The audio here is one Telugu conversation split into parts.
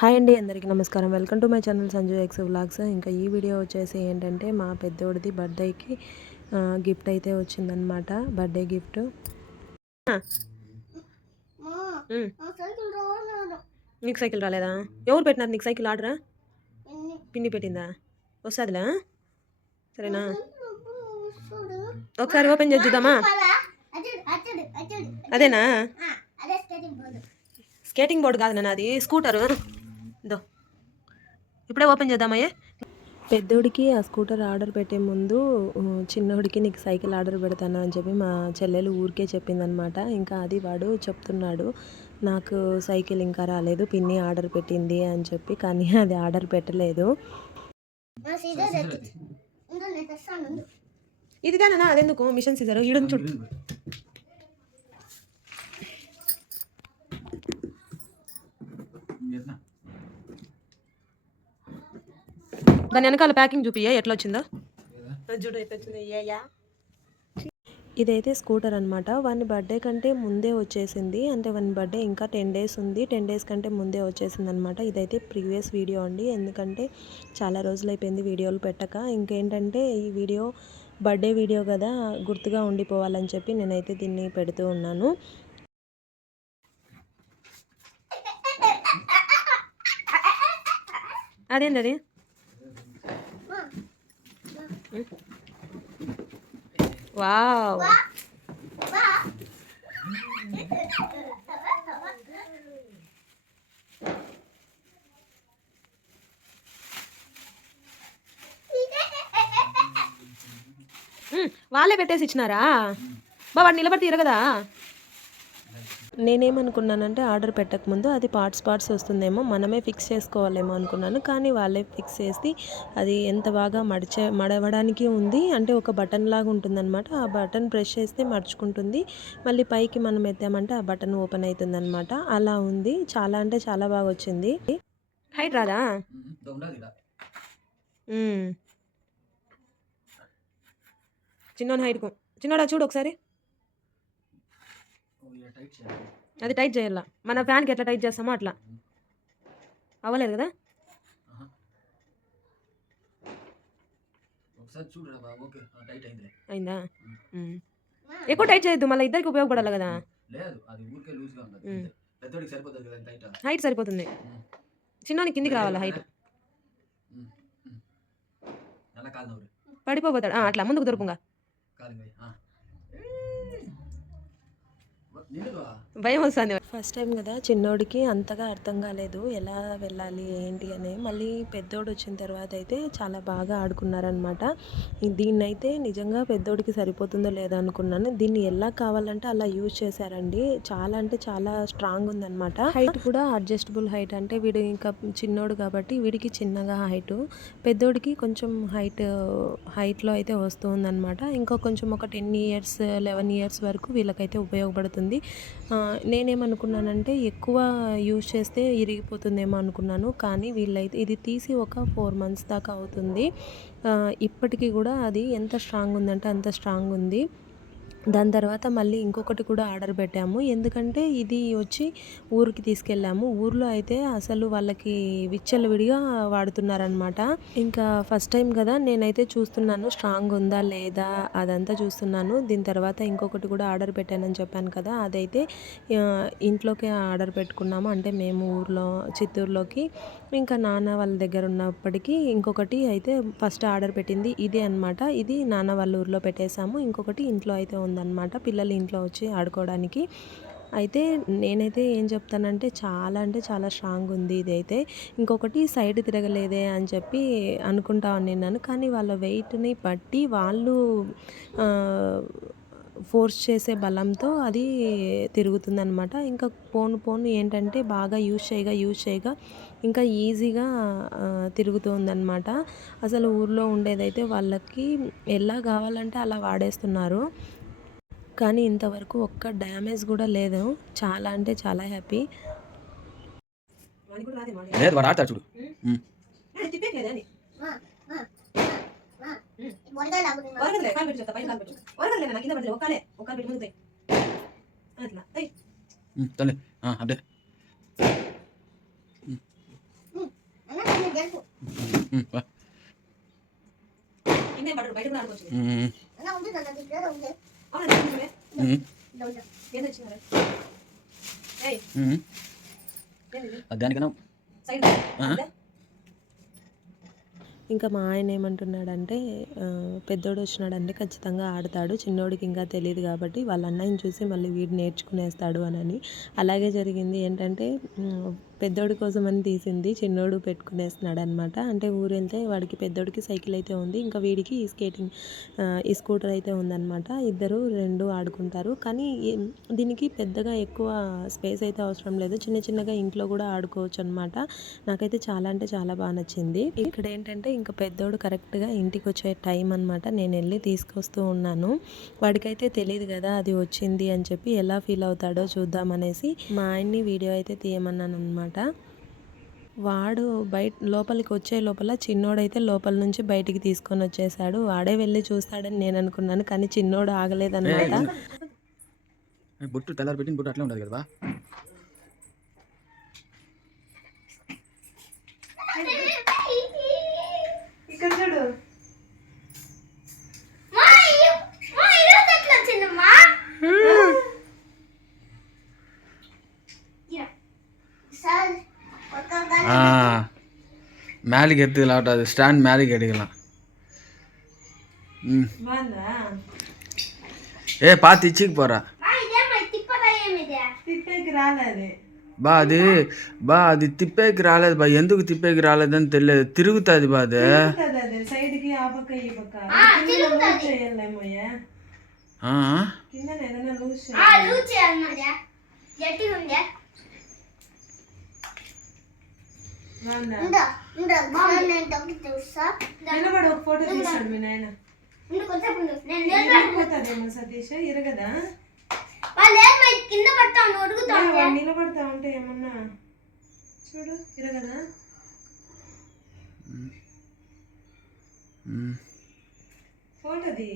హాయ్ అండి, అందరికీ నమస్కారం. Welcome to my channel Sanju X vlogs. ఇంకా ఈ వీడియో వచ్చేసి ఏంటంటే మా పెద్దోడిది బర్త్డేకి గిఫ్ట్ అయితే వచ్చిందనమాట. Birthday gift. నీకు సైకిల్ రాలేదా? ఎవరు పెట్టినారు నీకు సైకిల్? ఆర్డరా? పిన్ని పెట్టిందా? వస్తుందిలా, సరేనా? ఒకసారి ఓపెన్ చేసి చూద్దామా? అదేనా? స్కేటింగ్ బోర్డు కాదు నాన్న, అది స్కూటరు. ఇదో ఇప్పుడే ఓపెన్ చేద్దామయ్యే. పెద్దోడికి ఆ స్కూటర్ ఆర్డర్ పెట్టే ముందు చిన్నోడికి నీకు సైకిల్ ఆర్డర్ పెడతాను అని చెప్పి మా చెల్లెలు ఊరికే చెప్పిందనమాట. ఇంకా అది వాడు చెప్తున్నాడు, నాకు సైకిల్ ఇంకా రాలేదు, పిన్ని ఆర్డర్ పెట్టింది అని చెప్పి. కానీ అది ఆర్డర్ పెట్టలేదు. ఇదిగానా? అదెందుకు మిషన్ సీజర్ ఈడని చూడు. దాని వెనకాల ప్యాకింగ్ చూపియ్యా ఎట్లా వచ్చిందో చూడు. ఎట్లా వచ్చింది? ఇదైతే స్కూటర్ అనమాట. వాని బర్త్డే కంటే ముందే వచ్చేసింది. అంటే వాని బర్త్డే ఇంకా 10 days ఉంది. 10 days కంటే ముందే వచ్చేసింది అనమాట. ఇదైతే ప్రీవియస్ వీడియో అండి, ఎందుకంటే చాలా రోజులు అయిపోయింది వీడియోలు పెట్టక. ఇంకేంటంటే ఈ వీడియో బర్త్డే వీడియో కదా, గుర్తుగా ఉండిపోవాలని చెప్పి నేనైతే దీన్ని పెడుతూ ఉన్నాను. అదేంటి అది? వావ్, వాళ్ళే పెట్టేసి ఇచ్చినారా? వాడు నిలబడి తీరు కదా. నేనేమనుకున్నానంటే ఆర్డర్ పెట్టకముందు అది పార్ట్స్ వస్తుందేమో, మనమే ఫిక్స్ చేసుకోవాలేమో అనుకున్నాను. కానీ వాళ్ళే ఫిక్స్ చేసి అది ఎంత బాగా మడవడానికి ఉంది. అంటే ఒక బటన్ లాగా ఉంటుందన్నమాట. ఆ బటన్ ప్రెస్ చేస్తే మడుచుకుంటుంది. మళ్ళీ పైకి మనం ఎత్తామంటే ఆ బటన్ ఓపెన్ అవుతుందన్నమాట. అలా ఉంది. చాలా అంటే చాలా బాగా వచ్చింది. హైట్ రాదా? చిన్నోని హైట్కు. చిన్నోడా చూడు ఒకసారి. అది టైట్ చేయాల. మన ఫ్యాన్కి ఎట్లా టైట్ చేస్తామో అట్లా. అవ్వలేదు కదా? అయిందా? ఎక్కువ టైట్ చేయొద్దు, మళ్ళీ ఇద్దరికి ఉపయోగపడాలి కదా. హైట్ సరిపోతుంది. చిన్నోని కిందికి రావాలా హైట్. పడిపోతాడు అట్లా. ముందుకు దొరుకుగా. భయం వస్తుంది. ఫస్ట్ టైం కదా, చిన్నోడికి అంతగా అర్థం కాలేదు ఎలా వెళ్ళాలి ఏంటి అని. మళ్ళీ పెద్దోడు వచ్చిన తర్వాత అయితే చాలా బాగా ఆడుకున్నారనమాట. దీన్నైతే నిజంగా పెద్దోడికి సరిపోతుందో లేదో అనుకున్నాను. దీన్ని ఎలా కావాలంటే అలా యూజ్ చేశారండి. చాలా అంటే చాలా స్ట్రాంగ్ ఉందన్నమాట. హైట్ కూడా అడ్జస్టబుల్ హైట్. అంటే వీడు ఇంకా చిన్నోడు కాబట్టి వీడికి చిన్నగా హైట్, పెద్దోడికి కొంచెం హైట్లో అయితే వస్తూ ఉందన్నమాట. ఇంకా కొంచెం ఒక 10 years 11 years వరకు వీళ్ళకైతే ఉపయోగపడుతుంది. నేనేమనుకున్నానంటే ఎక్కువ యూజ్ చేస్తే ఇరిగిపోతుందేమో అనుకున్నాను. కానీ వీళ్ళైతే ఇది తీసి ఒక 4 months దాకా అవుతుంది. ఇప్పటికీ కూడా అది ఎంత స్ట్రాంగ్ ఉందంటే అంత స్ట్రాంగ్ ఉంది. దాని తర్వాత మళ్ళీ ఇంకొకటి కూడా ఆర్డర్ పెట్టాము. ఎందుకంటే ఇది వచ్చి ఊరికి తీసుకెళ్ళాము. ఊర్లో అయితే అసలు వాళ్ళకి విచ్చలవిడిగా వాడుతున్నారనమాట. ఇంకా ఫస్ట్ టైం కదా, నేనైతే చూస్తున్నాను స్ట్రాంగ్ ఉందా లేదా అదంతా చూస్తున్నాను. దీని తర్వాత ఇంకొకటి కూడా ఆర్డర్ పెట్టానని చెప్పాను కదా, అదైతే ఇంట్లోకి ఆర్డర్ పెట్టుకున్నాము. అంటే మేము చిత్తూరులోకి. ఇంకా నాన్న వాళ్ళ దగ్గర ఉన్నప్పటికీ ఇంకొకటి అయితే ఫస్ట్ ఆర్డర్ పెట్టింది ఇదే అనమాట. ఇది నాన్న వాళ్ళ ఊర్లో పెట్టేశాము. ఇంకొకటి ఇంట్లో అయితే ఉందన్నమాట, పిల్లలు ఇంట్లో వచ్చి ఆడుకోవడానికి. అయితే నేనైతే ఏం చెప్తానంటే చాలా అంటే చాలా స్ట్రాంగ్ ఉంది ఇదైతే. ఇంకొకటి సైడ్ తిరగలేదే అని చెప్పి అనుకుంటా ఉన్నాను. కానీ వాళ్ళ వెయిట్ని బట్టి వాళ్ళు ఫోర్స్ చేసే బలంతో అది తిరుగుతుందనమాట. ఇంకా పోను ఏంటంటే బాగా యూజ్ చేయగా ఇంకా ఈజీగా తిరుగుతుందనమాట. అసలు ఊర్లో ఉండేదైతే వాళ్ళకి ఎలా కావాలంటే అలా వాడేస్తున్నారు. కానీ ఇంతవరకు ఒక్క డ్యామేజ్ కూడా లేదు. చాలా అంటే చాలా హ్యాపీ. అదే దానికన్నా ఇంకా మా ఆయన ఏమంటున్నాడంటే పెద్దోడు వచ్చినాడంటే ఖచ్చితంగా ఆడతాడు, చిన్నోడికి ఇంకా తెలియదు కాబట్టి వాళ్ళ అన్నయ్యని చూసి మళ్ళీ వీడు నేర్చుకునేస్తాడు అని. అలాగే జరిగింది. ఏంటంటే పెద్దోడి కోసం అని తీసింది, చిన్నోడు పెట్టుకునేస్తున్నాడు అనమాట. అంటే ఊరు వెళ్తే వాడికి పెద్దోడికి సైకిల్ అయితే ఉంది, ఇంకా వీడికి ఈ స్కూటర్ అయితే ఉందన్నమాట. ఇద్దరు రెండు ఆడుకుంటారు. కానీ దీనికి పెద్దగా ఎక్కువ స్పేస్ అయితే అవసరం లేదు, చిన్న చిన్నగా ఇంట్లో కూడా ఆడుకోవచ్చు అనమాట. నాకైతే చాలా అంటే చాలా బాగా నచ్చింది. ఇక్కడ ఏంటంటే ఇంకా పెద్దోడు కరెక్ట్గా ఇంటికి వచ్చే టైం అనమాట. నేను వెళ్ళి తీసుకొస్తూ ఉన్నాను. వాడికైతే తెలియదు కదా అది వచ్చింది అని చెప్పి, ఎలా ఫీల్ అవుతాడో చూద్దామనేసి మా ఆయన్ని వీడియో అయితే తీయమన్నాను అనమాట. వాడు లోపలికి వచ్చే లోపల చిన్నోడైతే లోపల నుంచి బయటికి తీసుకొని వచ్చేసాడు. వాడే వెళ్ళి చూస్తాడని నేను అనుకున్నాను, కానీ చిన్నోడు ఆగలేదన్నమాట. బొట్టు తెల్లారి పెట్టిన బొట్టు అట్లా ఉండదు కదా. ఇక్కడ చూడు, மேலுக்கு எடுத்துக்கலாம், அது ஸ்டாண்ட் மேலுக்கு எடுக்கலாம். ఏ పాత ఇచ్చికి పోరా బా అది తిప్పేకి రాలేదు బా. ఎందుకు తిప్పేకి రాలేదని తెలియదు, తిరుగుతుంది బా. అది ఫోటో తీసాడు మీ నాయన. సతీష్ ఇరగదా, నిలబడతా ఉంటే ఏమన్నా చూడు, ఇరగదా. ఫోటోది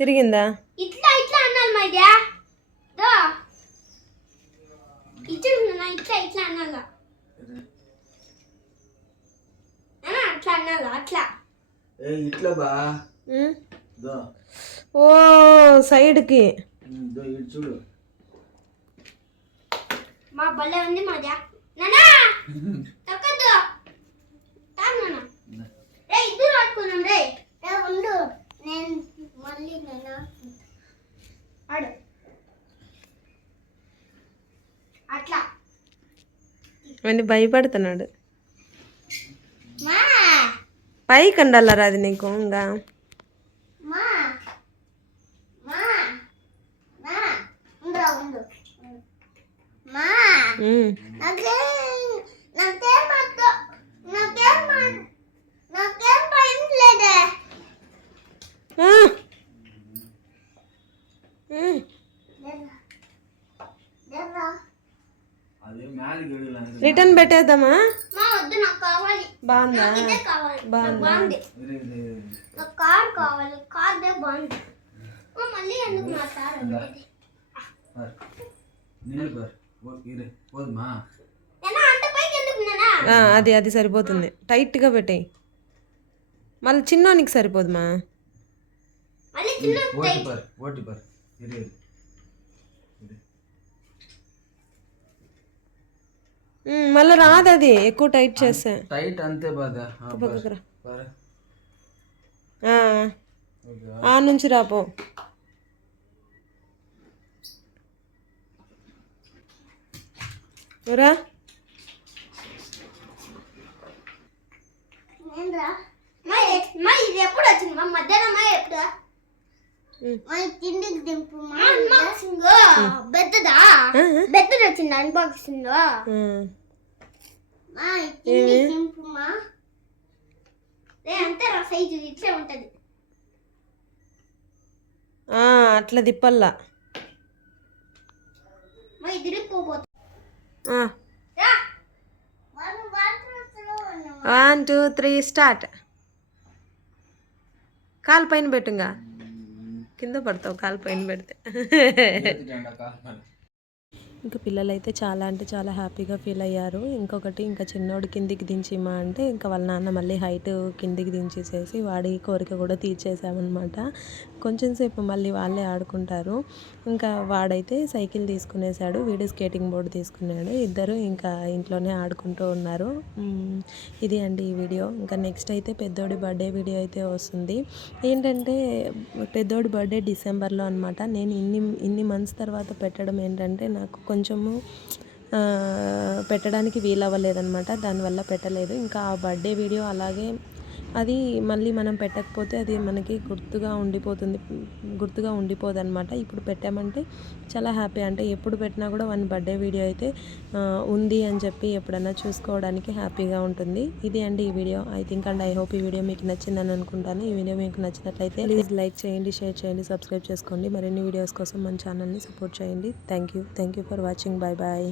తిరిగిందా? ఇట్లా ఇట్లా అన్నాను మైడియా, ఇట్లా ఇట్లా అన్నాగా, అట్లా అన్నాగా, అట్లా ఇట్లా బా. ఓ సైడ్కి చూడు, మా బల్లే ఉంది మాజా. నానా తక్కదు తాను రే, ఇద్దరు ఆడుకున్నాం రే. ఉండు, నేను మళ్ళీ నేను ఆడు అట్లా అని భయపడుతున్నాడు. పైకి అండాలరా అది నీకు ఇంకా. రిటర్న్ పెట్టేద్దామా? బాగుందా? బాగుంది. కార్ కావాలి, కార్ దే బాగుంది. మళ్ళీ ఎందుకు మా సార్ అది అది సరిపోతుంది, టైట్గా పెట్టేయి. మళ్ళీ చిన్నోనికి సరిపోదుమా? మళ్ళీ రాదు, అది ఎక్కువ టైట్ చేస్తే. టైట్ అంతే బాధ. ఆ నుంచి రాపో. రా ఇది ఎప్పుడు వచ్చింది మా మధ్యాహ్నం ఎప్పుడు పెద్దదా పెద్దది వచ్చింది అన్బాక్సింగ్ అంతే సైజు ఇట్లే ఉంటది. అట్లా తిప్పల్లా తిరిగిపోతుంది. 1 2 3 స్టార్ట్. కాలు పైన పెట్టుగా, కింద పడతావు కాలు పైన పెడితే. ఇంకా పిల్లలైతే చాలా అంటే చాలా హ్యాపీగా ఫీల్ అయ్యారు. ఇంకొకటి ఇంకా చిన్నోడు కిందికి దించిమా అంటే ఇంకా వాళ్ళ నాన్న మళ్ళీ హైట్ కిందికి దించేసేసి వాడి కోరిక కూడా తీర్చేసామన్నమాట. కొంచెం సేపు మళ్ళీ వాళ్ళే ఆడుకుంటారు. ఇంకా వాడైతే సైకిల్ తీసుకునేసాడు, వీడు స్కేటింగ్ బోర్డు తీసుకున్నాడు. ఇద్దరు ఇంకా ఇంట్లోనే ఆడుకుంటూ ఉన్నారు. ఇది అండి ఈ వీడియో. ఇంకా నెక్స్ట్ అయితే పెద్దోడి బర్త్డే వీడియో అయితే వస్తుంది. ఏంటంటే పెద్దోడి బర్త్డే డిసెంబర్లో అనమాట. నేను ఇన్ని మంత్స్ తర్వాత పెట్టడం ఏంటంటే నాకు కొంచెము పెట్టడానికి వీలవ్వలేదన్నమాట. దానివల్ల పెట్టలేదు. ఇంకా ఆ బర్త్డే వీడియో అలాగే అది మళ్ళీ మనం పెట్టకపోతే అది మనకి గుర్తుగా ఉండిపోదన్నమాట. ఇప్పుడు పెట్టామంటే చాలా హ్యాపీ. అంటే ఎప్పుడు పెట్టినా కూడా వన్ బర్త్డే వీడియో అయితే ఉంది అని చెప్పి ఎప్పుడన్నా చూసుకోవడానికి హ్యాపీగా ఉంటుంది. ఇది అండి ఈ video. I think and I hope ఈ వీడియో మీకు నచ్చిందని అనుకుంటాను. ఈ వీడియో మీకు నచ్చినట్లయితే ప్లీజ్ లైక్ చేయండి, షేర్ చేయండి, సబ్స్క్రైబ్ చేసుకోండి. మరిన్ని వీడియోస్ కోసం మన ఛానల్ని సపోర్ట్ చేయండి. Thank you for watching. Bye bye.